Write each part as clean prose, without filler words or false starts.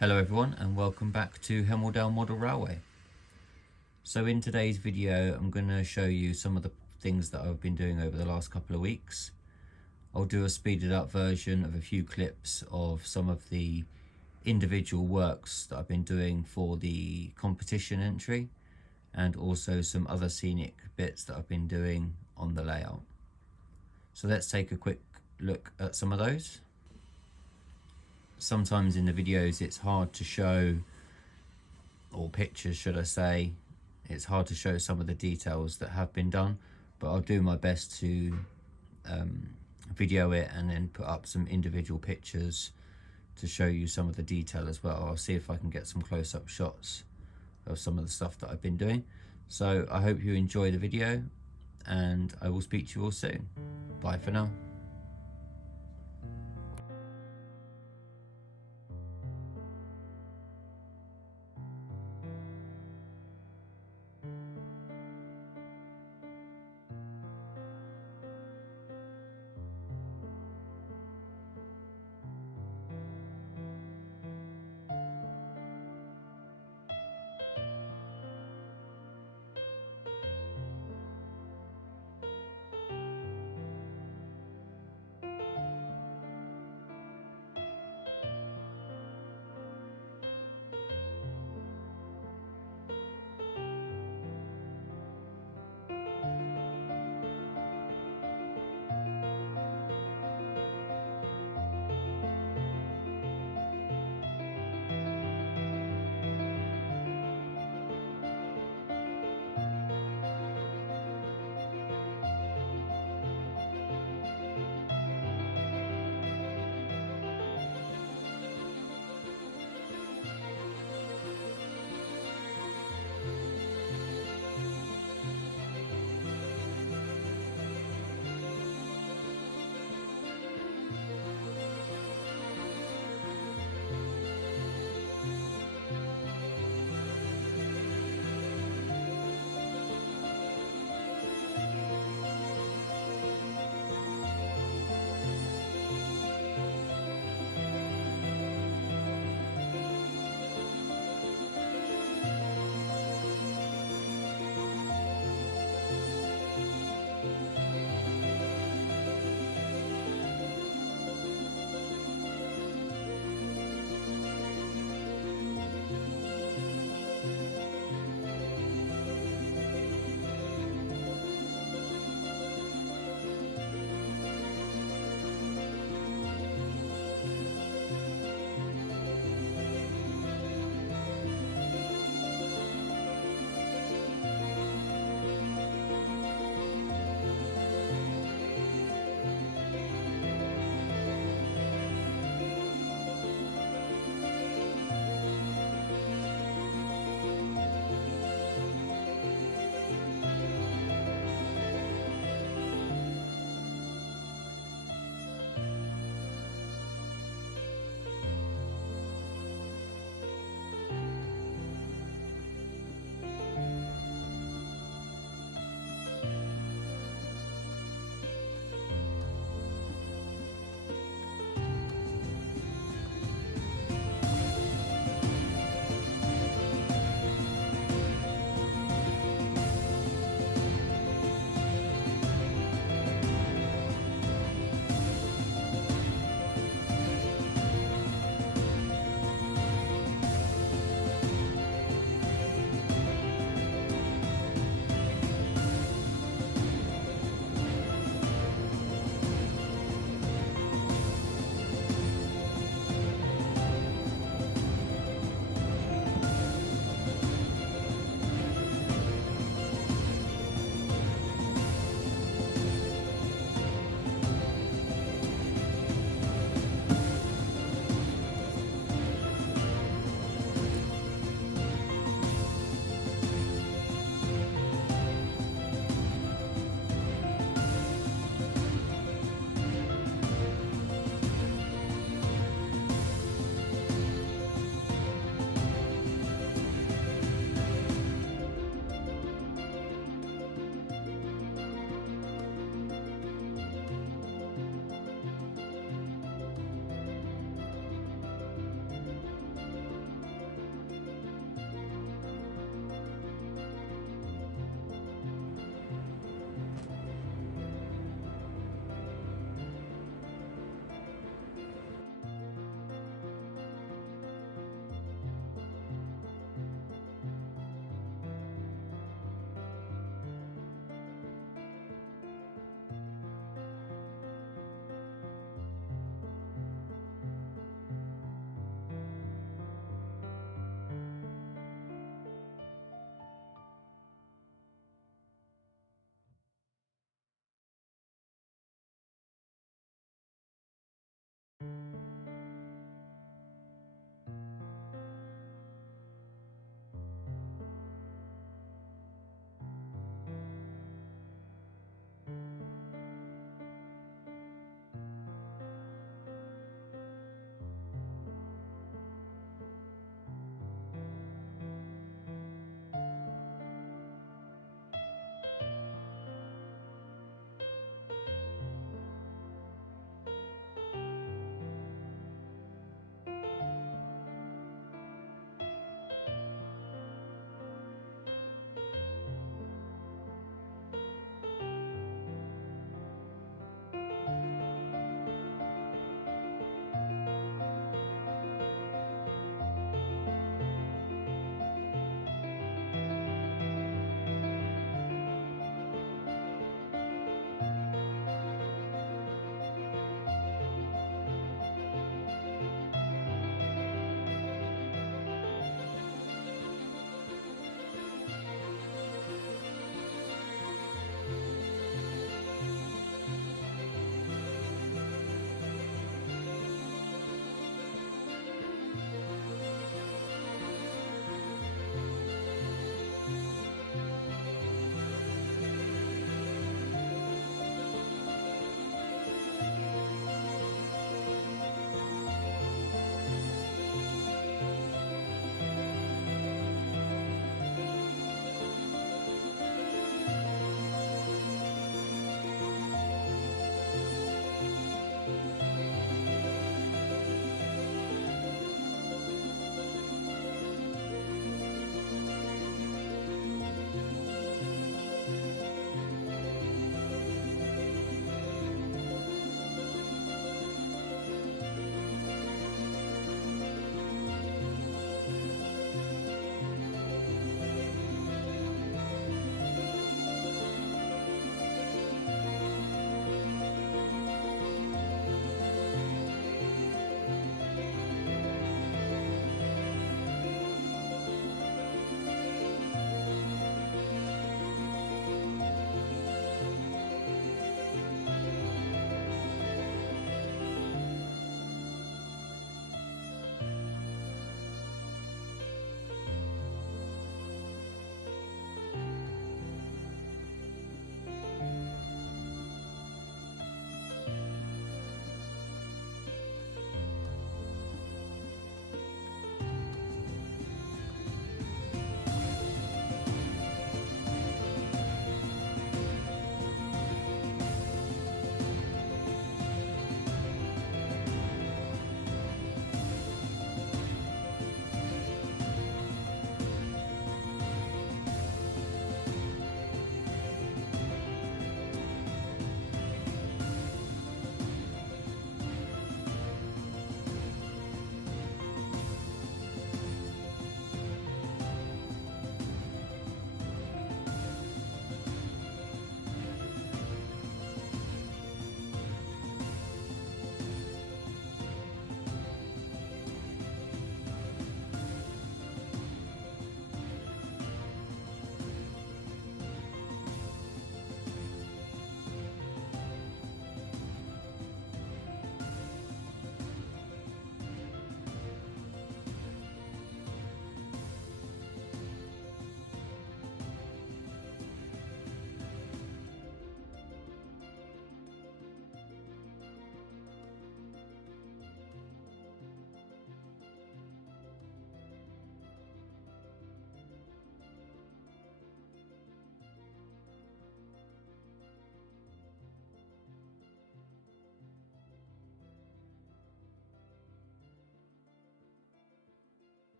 Hello everyone and welcome back to Hemel-Down Model Railway. So in today's video I'm going to show you some of the things that I've been doing over the last couple of weeks. I'll do a speeded up version of a few clips of some of the individual works that I've been doing for the competition entry, and also some other scenic bits that I've been doing on the layout. So let's take a quick look at some of those. Sometimes in the videos it's hard to show, or pictures should I say, it's hard to show some of the details that have been done, but I'll do my best to video it and then put up some individual pictures to show you some of the detail as well. I'll see if I can get some close-up shots of some of the stuff that I've been doing. So I hope you enjoy the video and I will speak to you all soon. Bye for now.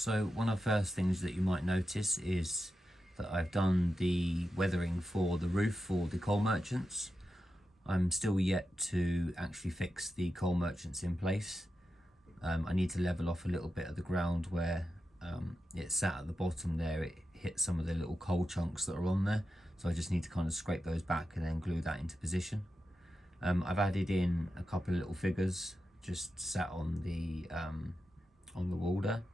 So one of the first things that you might notice is that I've done the weathering for the roof for the coal merchants. I'm still yet to actually fix the coal merchants in place. I need to level off a little bit of the ground where it sat at the bottom there. It hit some of the little coal chunks that are on there, so I just need to kind of scrape those back and then glue that into position. I've added in a couple of little figures just sat on the wall there.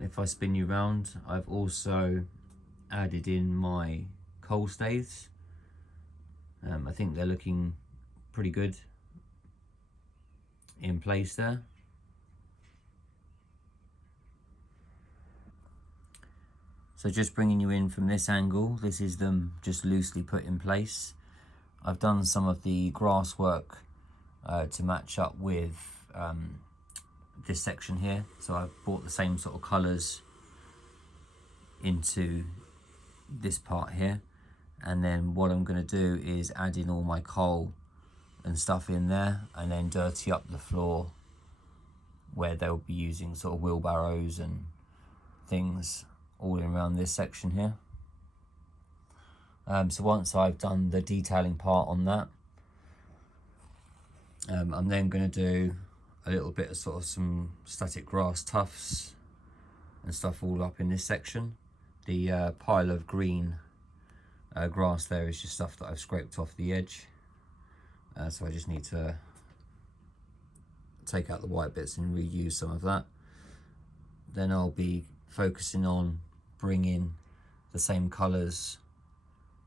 If I spin you round, I've also added in my coal staves. I think they're looking pretty good in place there. So just bringing you in from this angle, this is them just loosely put in place. I've done some of the grass work to match up with this section here, so I've brought the same sort of colours into this part here, and then what I'm going to do is add in all my coal and stuff in there, and then dirty up the floor where they'll be using sort of wheelbarrows and things all around this section here. So once I've done the detailing part on that, I'm then going to do a little bit of sort of some static grass tufts and stuff all up in this section. The pile of green grass there is just stuff that I've scraped off the edge, so I just need to take out the white bits and reuse some of that. Then I'll be focusing on bringing the same colours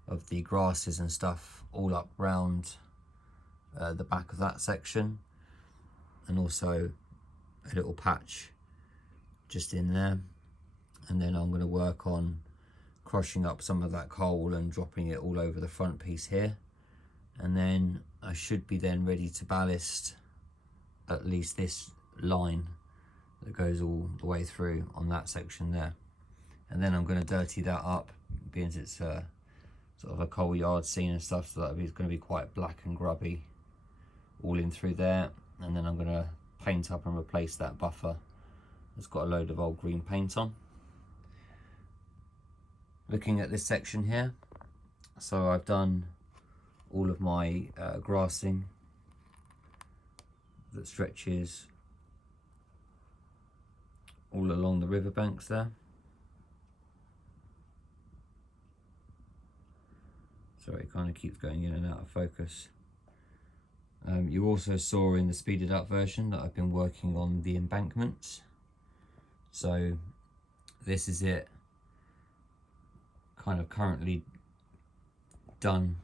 of the grasses and stuff all up round the back of that section, and also a little patch just in there. And then I'm going to work on crushing up some of that coal and dropping it all over the front piece here, and then I should be then ready to ballast at least this line that goes all the way through on that section there. And then I'm going to dirty that up, being it's sort of a coal yard scene and stuff, so that it's going to be quite black and grubby all in through there. And then I'm going to paint up and replace that buffer that's got a load of old green paint on. Looking at this section here, so I've done all of my grassing that stretches all along the riverbanks there. Sorry, it kind of keeps going in and out of focus. You also saw in the speeded up version that I've been working on the embankments. So this is it kind of currently done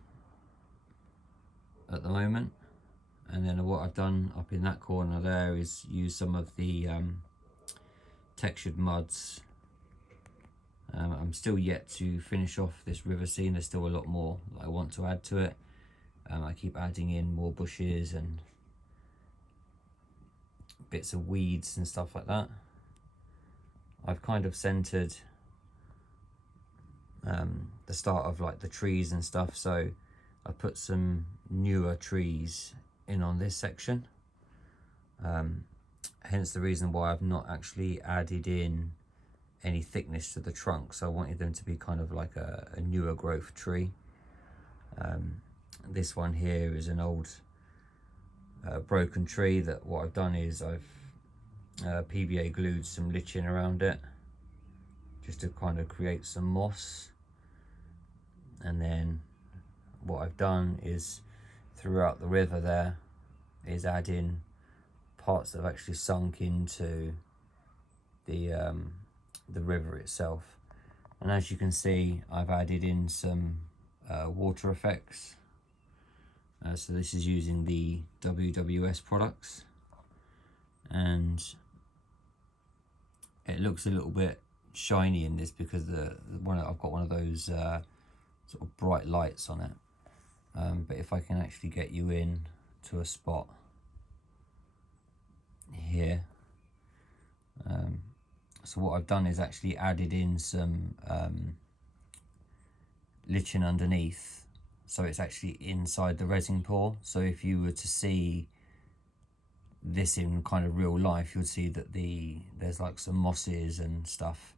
at the moment. And then what I've done up in that corner there is use some of the textured muds. I'm still yet to finish off this river scene. There's still a lot more that I want to add to it. I keep adding in more bushes and bits of weeds and stuff like that. I've kind of centered the start of like the trees and stuff, so I put some newer trees in on this section, hence the reason why I've not actually added in any thickness to the trunks. I wanted them to be kind of like a newer growth tree. This one here is an old broken tree that what I've done is I've PVA glued some lichen around it just to kind of create some moss. And then what I've done is throughout the river there is add in parts that have actually sunk into the river itself. And as you can see, I've added in some water effects. So this is using the WWS products, and it looks a little bit shiny in this because I've got one of those sort of bright lights on it. But if I can actually get you in to a spot here, so what I've done is actually added in some lichen underneath so it's actually inside the resin pour. So if you were to see this in kind of real life, you'll see that there's like some mosses and stuff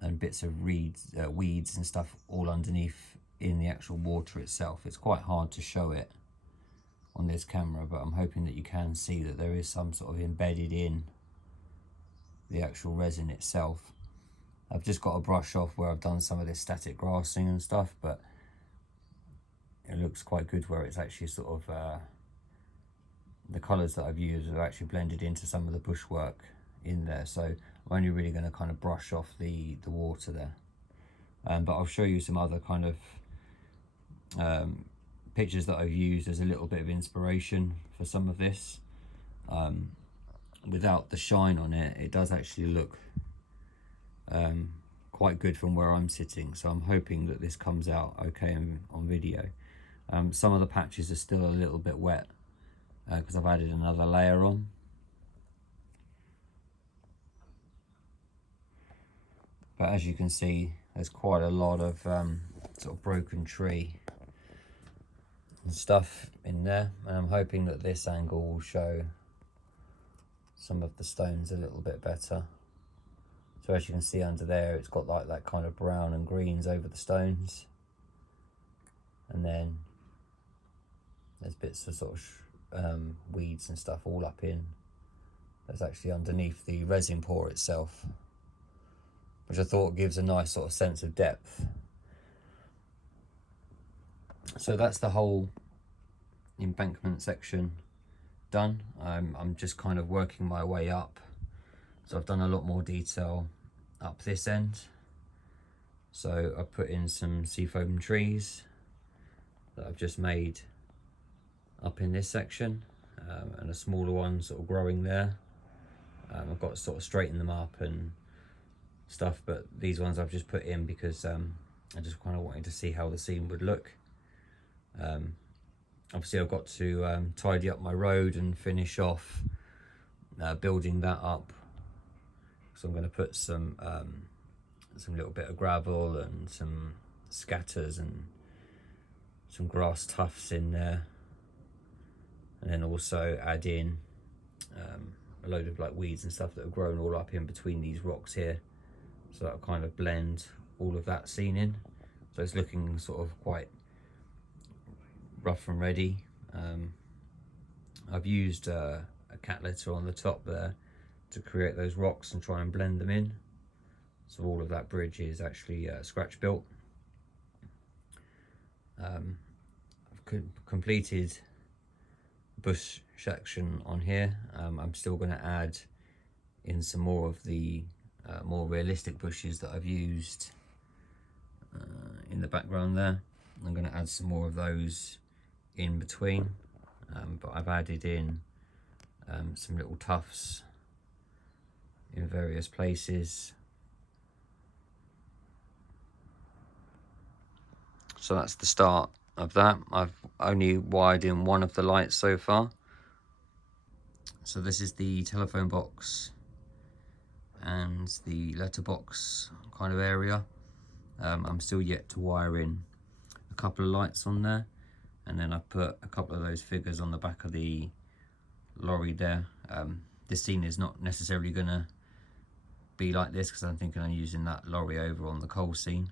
and bits of weeds and stuff all underneath in the actual water itself. It's quite hard to show it on this camera, but I'm hoping that you can see that there is some sort of embedded in the actual resin itself. I've just got a brush off where I've done some of this static grassing and stuff, but it looks quite good where it's actually sort of the colours that I've used are actually blended into some of the bushwork in there. So I'm only really going to kind of brush off the water there. But I'll show you some other kind of pictures that I've used as a little bit of inspiration for some of this. Without the shine on it, it does actually look quite good from where I'm sitting, so I'm hoping that this comes out okay on video. Some of the patches are still a little bit wet because I've added another layer on. But as you can see, there's quite a lot of sort of broken tree and stuff in there, and I'm hoping that this angle will show some of the stones a little bit better. So as you can see under there, it's got like that kind of brown and greens over the stones, and then there's bits of sort of weeds and stuff all up in. That's actually underneath the resin pour itself, which I thought gives a nice sort of sense of depth. So that's the whole embankment section done. I'm just kind of working my way up. So I've done a lot more detail up this end. So I put in some seafoam trees that I've just made up in this section, and a smaller one sort of growing there. I've got to sort of straighten them up and stuff, but these ones I've just put in because I just kind of wanted to see how the scene would look. Obviously I've got to tidy up my road and finish off building that up. So I'm going to put some little bit of gravel and some scatters and some grass tufts in there, and then also add in a load of like weeds and stuff that have grown all up in between these rocks here, so that'll kind of blend all of that scene in. So it's looking sort of quite rough and ready. I've used a cat litter on the top there to create those rocks and try and blend them in. So all of that bridge is actually scratch built. I've completed bush section on here. I'm still going to add in some more of the more realistic bushes that I've used in the background there. I'm going to add some more of those in between, but I've added in some little tufts in various places. So that's the start of that. I've only wired in one of the lights so far. So this is the telephone box and the letterbox kind of area. I'm still yet to wire in a couple of lights on there, and then I've put a couple of those figures on the back of the lorry there. This scene is not necessarily going to be like this because I'm thinking I'm using that lorry over on the coal scene,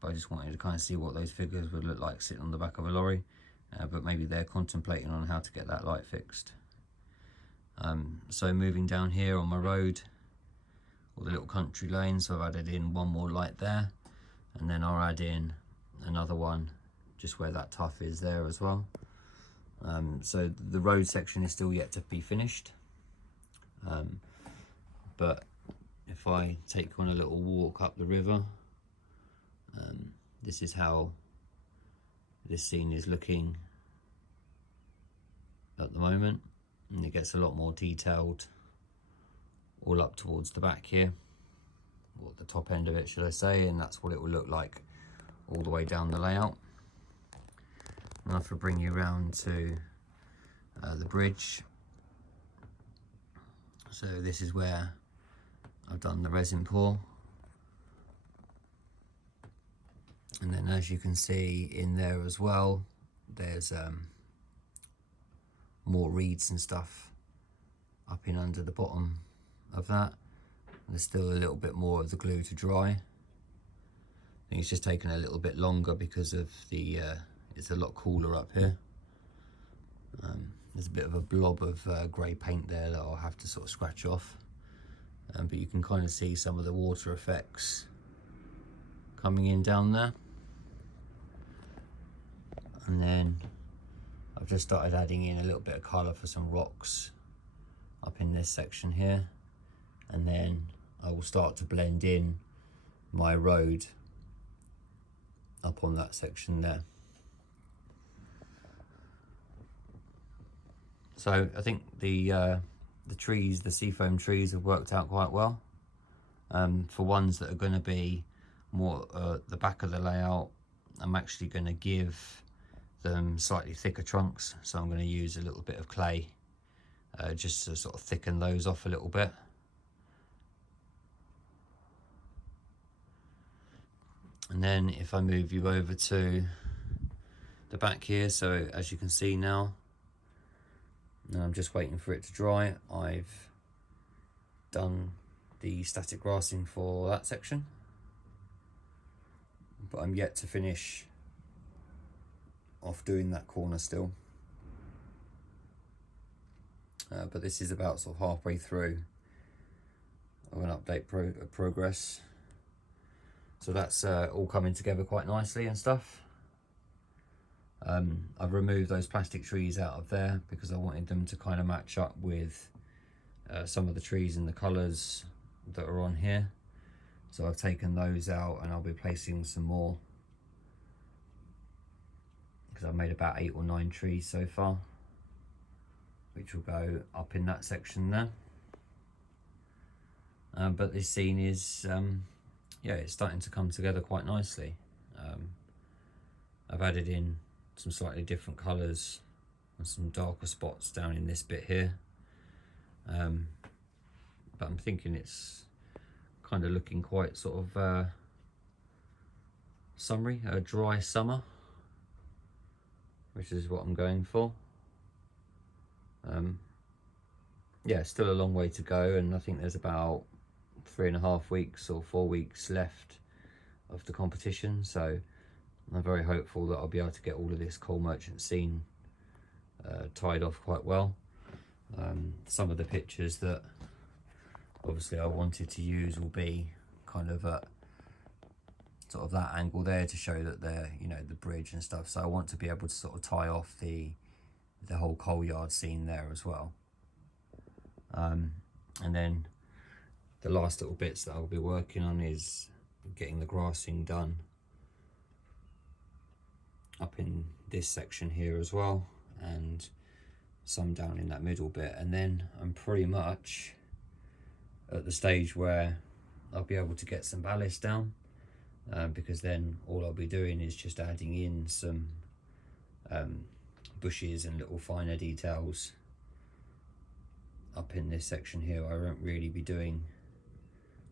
but I just wanted to kind of see what those figures would look like sitting on the back of a lorry, but maybe they're contemplating on how to get that light fixed. So moving down here on my road, or the little country lane, so I've added in one more light there, and then I'll add in another one just where that tuff is there as well. So the road section is still yet to be finished, but if I take on a little walk up the river, this is how this scene is looking at the moment, and it gets a lot more detailed all up towards the back here, or the top end of it should I say, and that's what it will look like all the way down the layout. And I have to bring you around to the bridge. So this is where I've done the resin pour. And then as you can see in there as well, there's more reeds and stuff up in under the bottom of that. There's still a little bit more of the glue to dry. I think it's just taken a little bit longer because of the it's a lot cooler up here. There's a bit of a blob of grey paint there that I'll have to sort of scratch off, but you can kind of see some of the water effects coming in down there. And then I've just started adding in a little bit of colour for some rocks up in this section here, and then I will start to blend in my road up on that section there. So I think the trees, the seafoam trees, have worked out quite well. For ones that are going to be more the back of the layout, I'm actually going to give them slightly thicker trunks, so I'm going to use a little bit of clay just to sort of thicken those off a little bit. And then if I move you over to the back here, so as you can see now, and I'm just waiting for it to dry, I've done the static grassing for that section, but I'm yet to finish off doing that corner still. But this is about sort of halfway through of an update progress. So that's all coming together quite nicely and stuff. I've removed those plastic trees out of there because I wanted them to kind of match up with some of the trees and the colours that are on here. So I've taken those out and I'll be placing some more, because I've made about 8 or 9 trees so far, which will go up in that section there. But this scene is, yeah, it's starting to come together quite nicely. I've added in some slightly different colours and some darker spots down in this bit here. But I'm thinking it's kind of looking quite sort of summery, a dry summer, which is what I'm going for. Yeah, still a long way to go, and I think there's about 3.5 weeks or 4 weeks left of the competition, so I'm very hopeful that I'll be able to get all of this coal merchant scene tied off quite well. Some of the pictures that obviously I wanted to use will be kind of at sort of that angle there to show that they're, you know, the bridge and stuff, so I want to be able to sort of tie off the whole coal yard scene there as well. And then the last little bits that I'll be working on is getting the grassing done up in this section here as well, and some down in that middle bit, and then I'm pretty much at the stage where I'll be able to get some ballast down, because then all I'll be doing is just adding in some bushes and little finer details up in this section here. I won't really be doing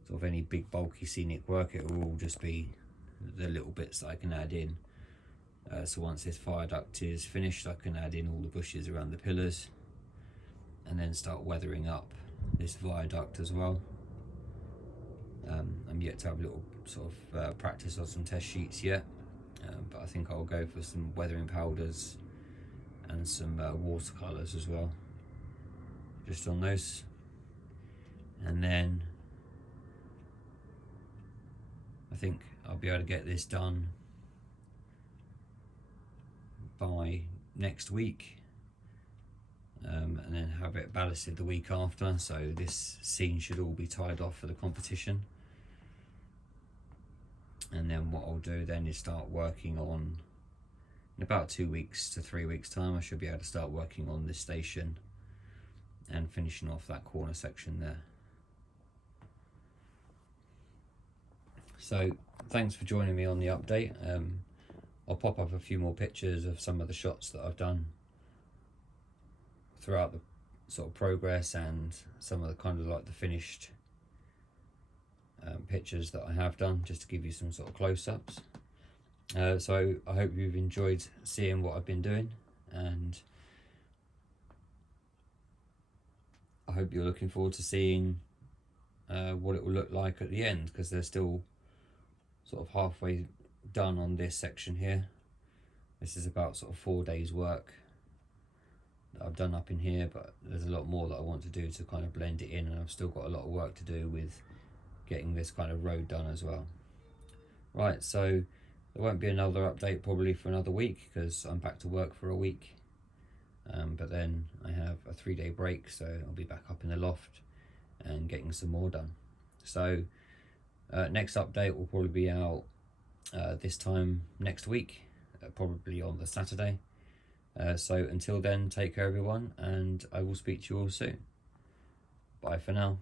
sort of any big bulky scenic work, it will all just be the little bits that I can add in. So once this viaduct is finished, I can add in all the bushes around the pillars and then start weathering up this viaduct as well. I'm yet to have a little sort of practice on some test sheets yet, but I think I'll go for some weathering powders and some watercolours as well, just on those. And then I think I'll be able to get this done by next week, and then have it ballasted the week after, so this scene should all be tied off for the competition. And then what I'll do then is start working on, in about 2 weeks to 3 weeks time, I should be able to start working on this station and finishing off that corner section there. So thanks for joining me on the update. I'll pop up a few more pictures of some of the shots that I've done throughout the sort of progress, and some of the kind of like the finished pictures that I have done, just to give you some sort of close-ups. So I hope you've enjoyed seeing what I've been doing, and I hope you're looking forward to seeing what it will look like at the end, because they're still sort of halfway done on this section here. This is about sort of 4 days work that I've done up in here, but there's a lot more that I want to do to kind of blend it in, and I've still got a lot of work to do with getting this kind of road done as well. Right, so there won't be another update probably for another week, because I'm back to work for a week, but then I have a 3-day break, so I'll be back up in the loft and getting some more done. So next update will probably be out this time next week, probably on the Saturday. So until then, take care everyone, and I will speak to you all soon. Bye for now.